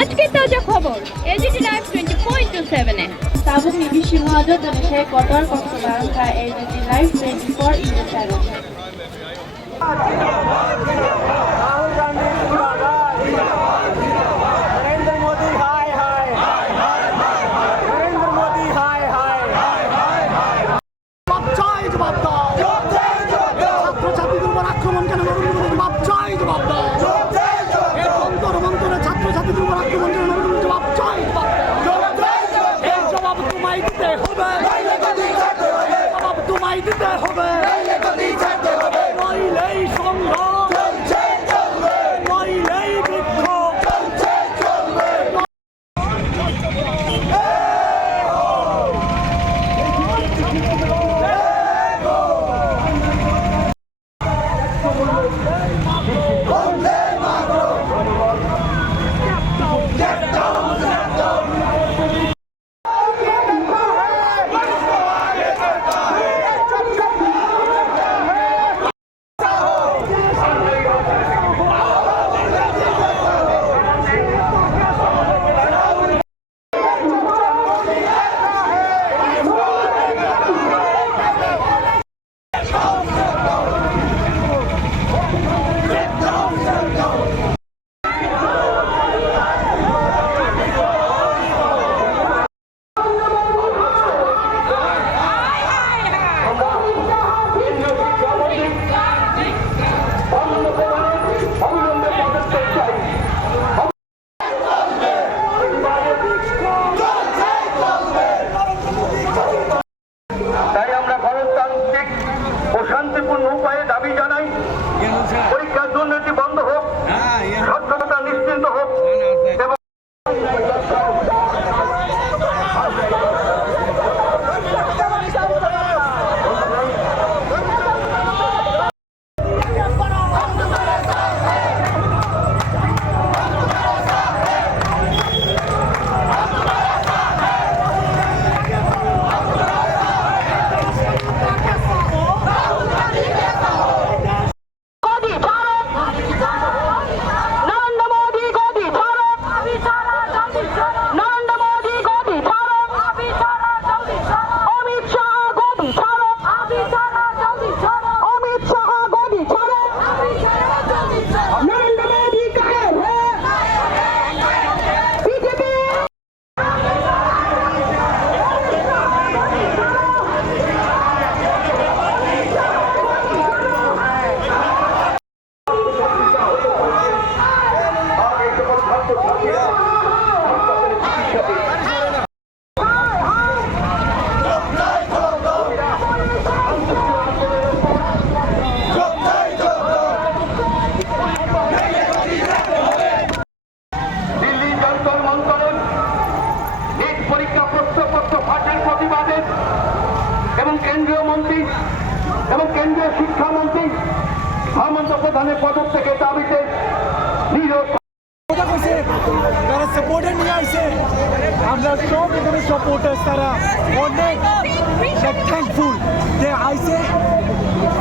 আজকের তাজা খবর AGT live 24/7 Tabuk Nibi Shimhado dan Syekh Kotor Konsulan KAJT Live 24/7.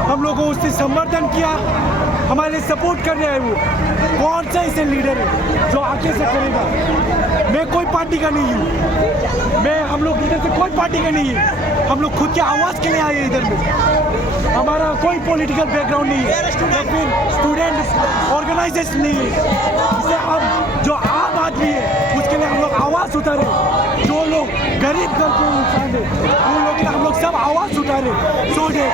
हम लोगों को उससे समर्थन किया, हमारे सपोर्ट करने आए। वो कौन सा ऐसे लीडर है जो आगे से करेगा? मैं कोई पार्टी का नहीं हूँ, हम लोग इधर से कोई पार्टी का नहीं है। हम लोग खुद के आवाज़ के लिए आए इधर में। हमारा कोई पॉलिटिकल बैकग्राउंड नहीं है, या फिर स्टूडेंट ऑर्गेनाइजेशन नहीं है। इससे हम जो आम आदमी है उसके लिए हम लोग आवाज़ उठारे। जो लोग गरीब घर के इंसान है उन लोग के लिए हम लोग सब आवाज़ उठा रहे। सो डे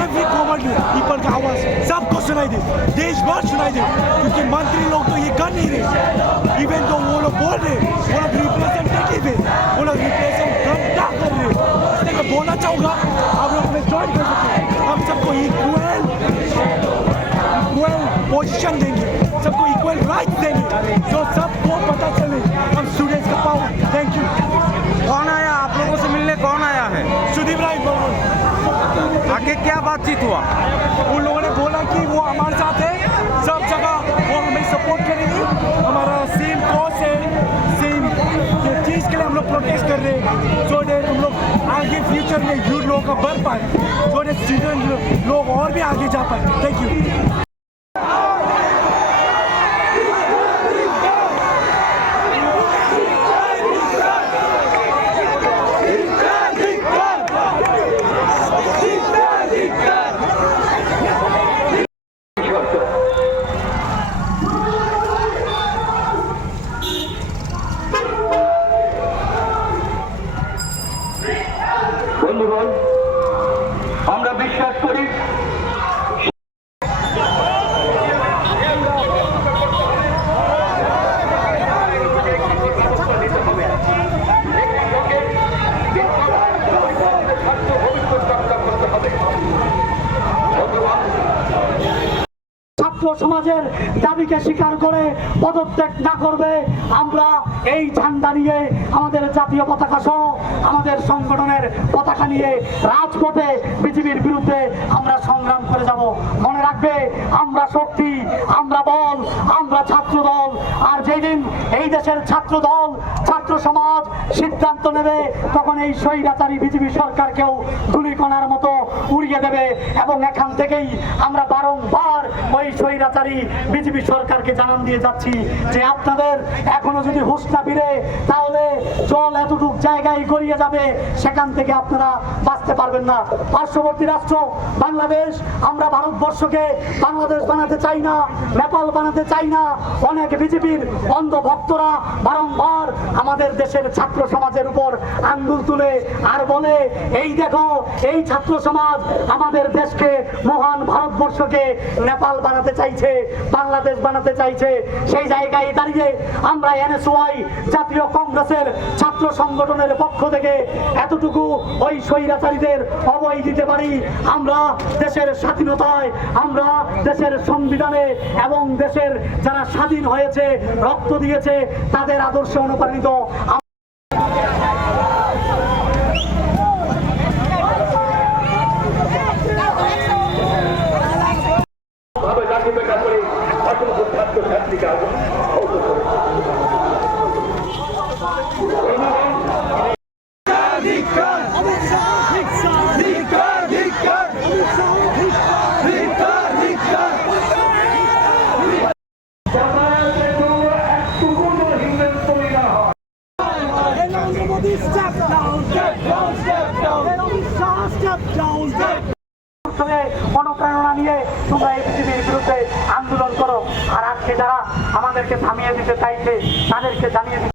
एवरी कॉमन पीपल का आवाज़ सबको सुनाई दे, देश भर सुनाई दे। क्योंकि मंत्री लोग तो ये कर नहीं रहे, इवन तो वो लोग बोल रहे, वो लोग रिप्रेजेंटेटिव है, वो लोग रिप्रेजेंट घंटा कर रहे। इसलिए मैं बोलना चाहूँगा आप लोग हमें ज्वाइन कर सकते हैं। हम सबको इक्वल पोजीशन देंगे, सबको इक्वल राइट देंगे, जो सबको पता चले हम स्टूडेंट्स का पावर। Thank you. कौन आया आप लोगों से मिलने? कौन आया है? सुदीप राय बर्मन। आगे क्या बातचीत हुआ? उन लोगों ने बोला कि वो हमारे साथ है, सब जगह वो हमें सपोर्ट करेंगे। हमारा सेम कॉज है, सेम चीज़ के लिए हम लोग प्रोटेस्ट कर रहे हैं। सो डेट हम लोग आगे फ्यूचर में यूथ लोगों का बढ़ पाए, सो डेट स्टूडेंट लोग और भी आगे जा पाए। Thank you. সমাজের দাবিকে স্বীকার করে পদত্যাগ না করবে, আমরা এই ঝান্ডা নিয়ে আমাদের জাতীয় পতাকা সহ আমাদের সংগঠনের পতাকা নিয়ে রাজপথে বিজেপির বিরুদ্ধে আমরা সংগ্রাম করে যাব। মনে রাখবে, আমরা শক্তি, আমরা বল, আমরা ছাত্র দল। আর যেদিন এই দেশের ছাত্র দল, ছাত্র সমাজ সিদ্ধান্ত নেবে, তখন এই স্বৈরাচারী বিজেপি সরকারকেও ধুলিকণার মতো উড়িয়ে দেবে। এবং এখান থেকেই আমরা বারংবার ওই স্বৈরাচারী বিজেপি সরকারকে জানান দিয়ে যাচ্ছি যে আপনাদের এখনো যদি হুঁশ না ফিরে, তাহলে জল এতটুক জায়গায় গড়িয়ে যাবে, সেখান থেকে আপনারা বাঁচতে পারবেন না। পার্শ্ববর্তী রাষ্ট্র বাংলাদেশ, আমরা ভারতবর্ষকে বাংলাদেশ বানাতে চাই না, নেপাল বানাতে চাই না। অনেক বিজেপির অন্ধ ভক্তরা বারংবার আমাদের দেশের ছাত্র সমাজের উপর আঙ্গুল তুলে আর বলে, এই দেখো এই ছাত্র সমাজ আমাদের দেশকে, মহান ভারতবর্ষকে নেপাল বানাতে চাইছে, বাংলাদেশ বানাতে চাইছে। সেই জায়গায় দাঁড়িয়ে আমরা এনএসওয়াই জাতীয় কংগ্রেসের ছাত্র সংগঠনের পক্ষ থেকে এতটুকু ওই স্বৈরাচারীদের অভয় দিতে পারি, আমরা দেশের স্বাধীনতায়, আমরা দেশের সংবিধানে এবং দেশের যারা স্বাধীন হয়েছে, রক্ত দিয়েছে, তাদের আদর্শে অনুপ্রাণিত অনুপ্রেরণা নিয়ে তোমরা এই পৃথিবীর বিরুদ্ধে আন্দোলন করো। আর আজকে যারা আমাদেরকে থামিয়ে দিতে চাইছে, তাদেরকে জানিয়ে দিতে